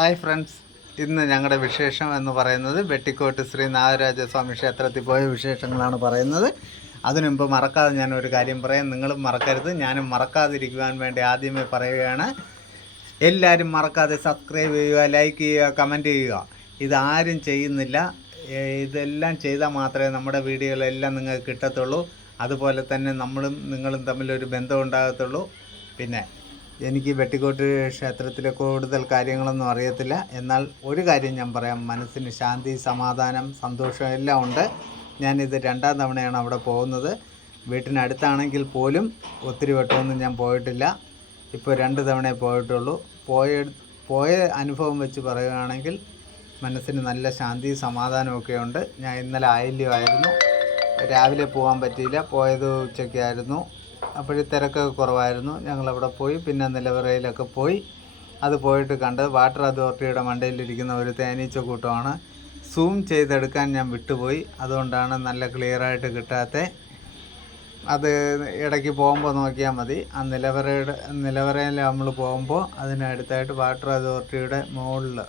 Hi friends. ഇന്ന് ഞങ്ങളുടെ വിശേഷം എന്ന് പറയുന്നത് വെട്ടിക്കോട്ട് ശ്രീ നാഗരാജ സ്വാമി ക്ഷേത്രത്തിൽ പോയ വിശേഷങ്ങളാണ് പറയുന്നത്. അതിനുമുമ്പ് മറക്കാതെ ഞാൻ ഒരു കാര്യം പറയാം. നിങ്ങളും മറക്കരുത്. ഞാനും മറക്കാതിരിക്കുവാൻ വേണ്ടി ആദ്യമേ പറയുകയാണ്. എല്ലാവരും മറക്കാതെ സബ്സ്ക്രൈബ് ചെയ്യുക ലൈക്ക് ചെയ്യുക കമന്റ് ചെയ്യുക. ഇതാരും ചെയ്യുന്നില്ല. ഇതെല്ലാം ചെയ്താൽ മാത്രമേ നമ്മുടെ വീഡിയോകളെല്ലാം നിങ്ങൾക്ക് കിട്ടത്തുള്ളൂ. അതുപോലെ തന്നെ നമ്മളും നിങ്ങളും തമ്മിലൊരു ബന്ധം ഉണ്ടാകത്തുള്ളൂ. പിന്നെ എനിക്ക് വെട്ടിക്കോട്ട് ക്ഷേത്രത്തിലെ കൂടുതൽ കാര്യങ്ങളൊന്നും അറിയത്തില്ല. എന്നാൽ ഒരു കാര്യം ഞാൻ പറയാം. മനസ്സിന് ശാന്തി സമാധാനം സന്തോഷം എല്ലാം ഉണ്ട്. ഞാനിത് രണ്ടാം തവണയാണ് അവിടെ പോകുന്നത്. വീട്ടിനടുത്താണെങ്കിൽ പോലും ഒത്തിരി വട്ടമൊന്നും ഞാൻ പോയിട്ടില്ല. ഇപ്പോൾ രണ്ട് തവണയേ പോയിട്ടുള്ളൂ. പോയ പോയ അനുഭവം വെച്ച് പറയുകയാണെങ്കിൽ മനസ്സിന് നല്ല ശാന്തി സമാധാനമൊക്കെ ഉണ്ട്. ഞാൻ ഇന്നലെ ആയില്യമായിരുന്നു രാവിലെ പോകാൻ പറ്റിയില്ല. പോയത് ഉച്ചയ്ക്കായിരുന്നു. അപ്പോഴേ തിരക്കൊക്കെ കുറവായിരുന്നു. ഞങ്ങളവിടെ പോയി. പിന്നെ നിലവറയിലൊക്കെ പോയി. അത് പോയിട്ട് കണ്ട് വാട്ടർ അതോറിറ്റിയുടെ മണ്ടയിലിരിക്കുന്ന ഒരു തേനീച്ച കൂട്ടമാണ് സൂം ചെയ്തെടുക്കാൻ ഞാൻ വിട്ടുപോയി. അതുകൊണ്ടാണ് നല്ല ക്ലിയറായിട്ട് കിട്ടാത്ത അത് ഇടയ്ക്ക് പോകുമ്പോൾ നോക്കിയാൽ മതി. ആ നിലവറയുടെ നിലവറയിൽ നമ്മൾ പോകുമ്പോൾ അതിനടുത്തായിട്ട് വാട്ടർ അതോറിറ്റിയുടെ മുകളിൽ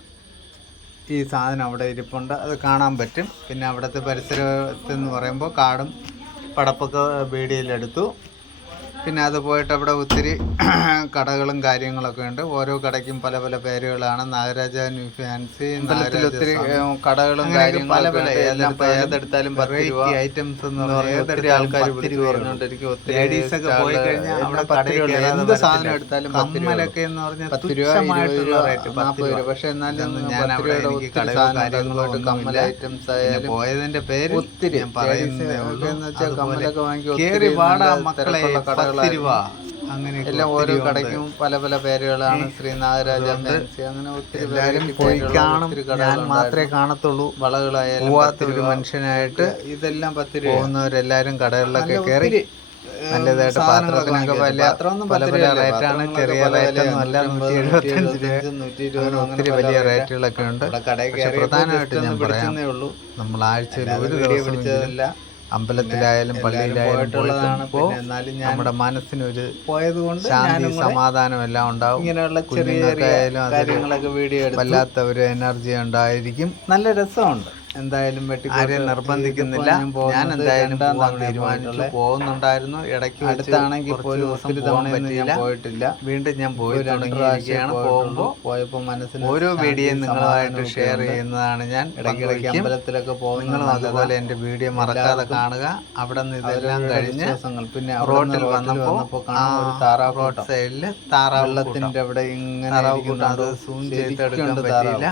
ഈ സാധനം അവിടെ ഇരിപ്പുണ്ട്. അത് കാണാൻ പറ്റും. പിന്നെ അവിടുത്തെ പരിസരത്തെന്ന് പറയുമ്പോൾ കാടും പടപ്പൊക്കെ വീഡിയോയിലെടുത്തു പിന്നെ അത് പോയിട്ട് അവിടെ ഒത്തിരി കടകളും കാര്യങ്ങളൊക്കെ ഉണ്ട്. ഓരോ കടയ്ക്കും പല പല പേരുകളാണ്. നാഗരാജ ന്യൂ ഫാൻസി ഒത്തിരി കടകളും കാര്യങ്ങളും പല പല എല്ലാം ഏതെടുത്താലും ഐറ്റംസ് എന്ന് പറയുന്നത് ഒത്തിരി ആൾക്കാർ വിളിച്ചു പറഞ്ഞുകൊണ്ടിരിക്കും ഒത്തിരി ലേഡീസ് ഒക്കെ പോയി കഴിഞ്ഞാൽ അവിടെ എന്ത് സാധനം എടുത്താലും കമ്മലൊക്കെ എന്ന് പറഞ്ഞാൽ പത്ത് രൂപ നാൽപ്പത് രൂപ പക്ഷെ എന്നാലും ഞാൻ അവിടെ എനിക്ക് കടകളും കാര്യങ്ങളോട്ട് കമ്മൽ ഐറ്റംസ് ആയാലും പോയതിന്റെ പേര് ഒത്തിരി പറയുന്നതേ കമ്മലൊക്കെ വാങ്ങി കേറി പാടാ മക്കളെ പത്ത് അങ്ങനെ എല്ലാം ഓരോ കടയ്ക്കും പല പല പേരുകളാണ്. ശ്രീ നാഗരാജ അങ്ങനെ ഒത്തിരി എല്ലാവരും പോയി കാണും. ഞാൻ മാത്രമേ കാണത്തുള്ളൂ. വളകളായാലും പോവാത്തൊരു മനുഷ്യനായിട്ട് ഇതെല്ലാം പത്ത് രൂപ. പോകുന്നവരെല്ലാരും കടകളിലൊക്കെ കയറി നല്ലതായിട്ട് പാത്രത്തിനൊക്കെ പല പല പല റേറ്റാണ് ചെറിയ റേറ്റൊന്നും അല്ല. നൂറ്റി എഴുപത്തഞ്ച് രൂപ. ഒത്തിരി വലിയ റേറ്റുകളൊക്കെ ഉണ്ട്. പ്രധാനമായിട്ട് ഞാൻ പറയാം. നമ്മൾ ആഴ്ചയിൽ ഒരു ദിവസം അമ്പലത്തിലായാലും പള്ളിയിലായാലും പോയിട്ടുള്ളതാണ്. എന്നാലും നമ്മുടെ മനസ്സിനൊരു പോയത് കൊണ്ട് ശാന്തി സമാധാനം എല്ലാം ഉണ്ടാവും. ഇങ്ങനെയുള്ള ചെറിയ കാര്യങ്ങളൊക്കെ വീഡിയോ വല്ലാത്ത ഒരു എനർജി ഉണ്ടായിരിക്കും. നല്ല രസമുണ്ട്. എന്തായാലും വെട്ടിക്കാരെ നിർബന്ധിക്കുന്നില്ല. ഞാൻ എന്തായാലും പോകാൻ തീരുമാനിച്ചു. പോകുന്നുണ്ടായിരുന്നു. ഇടയ്ക്ക് അടുത്താണെങ്കിൽ പോലും ഒത്തിരി തവണ ഞാൻ പോയിട്ടില്ല. വീണ്ടും ഞാൻ പോയി തുടങ്ങിയിരിക്കുകയാണ് പോകുമ്പോൾ പോയപ്പോൾ മനസ്സിൽ ഓരോ വീഡിയോയും നിങ്ങളുമായിട്ട് ഷെയർ ചെയ്യുന്നതാണ് ഞാൻ ഇടയ്ക്കിടയ്ക്ക് അമ്പലത്തിലൊക്കെ പോകും നിങ്ങളും അതുപോലെ എന്റെ വീഡിയോ മറക്കാതെ കാണുക. അവിടെ നിന്ന് ഇതെല്ലാം കഴിഞ്ഞ് പിന്നെ റോഡിൽ വന്നപ്പോൾ താറാവ് റോഡ് സൈഡിൽ താറാവെള്ളത്തിന്റെ അവിടെ ഇങ്ങനെ. അത് സൂം ചെയ്തെടുക്കാൻ പറ്റിയില്ല.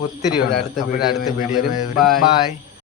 ഒത്തിരി അടുത്ത അടുത്ത വീഡിയോ ബൈ